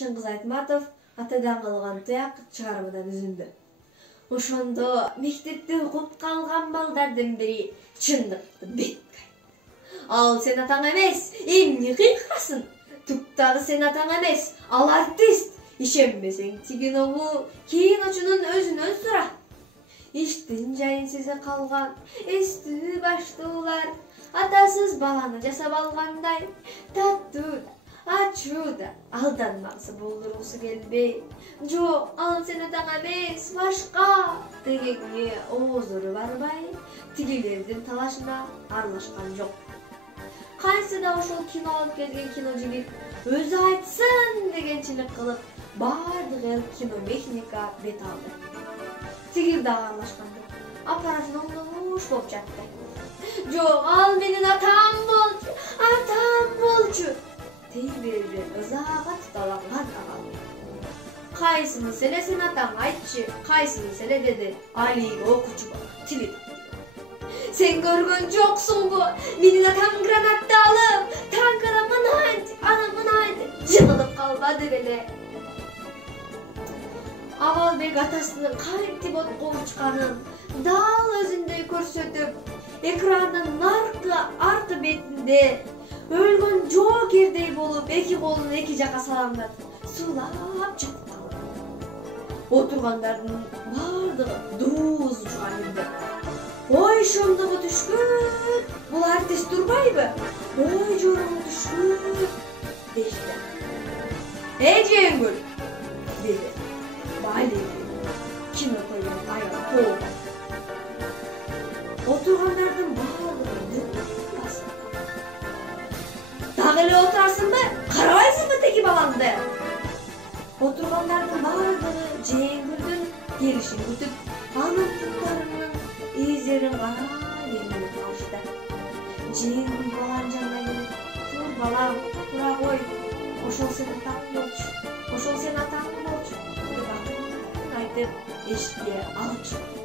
Чыңгыз Айтматов атадан калган тыяк чыгармадан үзүндү. Ошондо мектепте окуп калган балдардын бири чындыкты беткай. Ал сен атаң эмес, эмне кыйкырасың? Туктагы сен атаң эмес, ал артист. Ишенбесең, тигиногу киночунун өзүнөн сура. Иштин жайын сезе калган эстүү баштуулар атасыз баланы жасап алгандай таттуу да, ачуу да, алданмаксы болдургусу келбей, жок, ал сен атаң эмес, башка дегенге оозору барбай, тигилердин талашына аралашкан жок. Кайсы да ошол кино алып келген киножигит өзү айтсын дегенчилик кылып, бардык эл киномехника бет алды. Тигил дагы аралашканды. Аппаратын оңдош болуп жатты. Жок, ал менин атам болчу. Дей берген ызага туталанган агал. Кайсынын селе сен атаң айтчы, кайсынын селе деди алиги окуучу бала тили. Сен көргөн жоксуңбу? Менин атам гранатты алып, танкада мынай жыгылып калбады беле. Авалбек атасынын кантип отко учканын дал өзүндөй көрсөтүп, экрандын аркы бетинде өлгөн жоокердей болуп эки колун эки жака саламдатып, суулап чыгып калды. Отургандардын бардыгы дууз учкан элде. Ой, шондогу түшкөн, бул артист турбайбы? Ой, жорого түшкөн дешти. Жеңгүл деди. Балеги кино койгон аял тоого. Отургандардын баардыгы басты. Дагы эле отурасыңбы? Карабайсыңбы теги баламды? Отургандардын баардыгы Жеңгүлдүн келишин күтүп, анын туттарынын изерин карай эмилип калышты. Жеңгүл баланын жанына келип, "Тур балам, тура кой. Ошол сен атаң болчу. Ошол сен атаң болчу." айтып эшикке алып чыкты.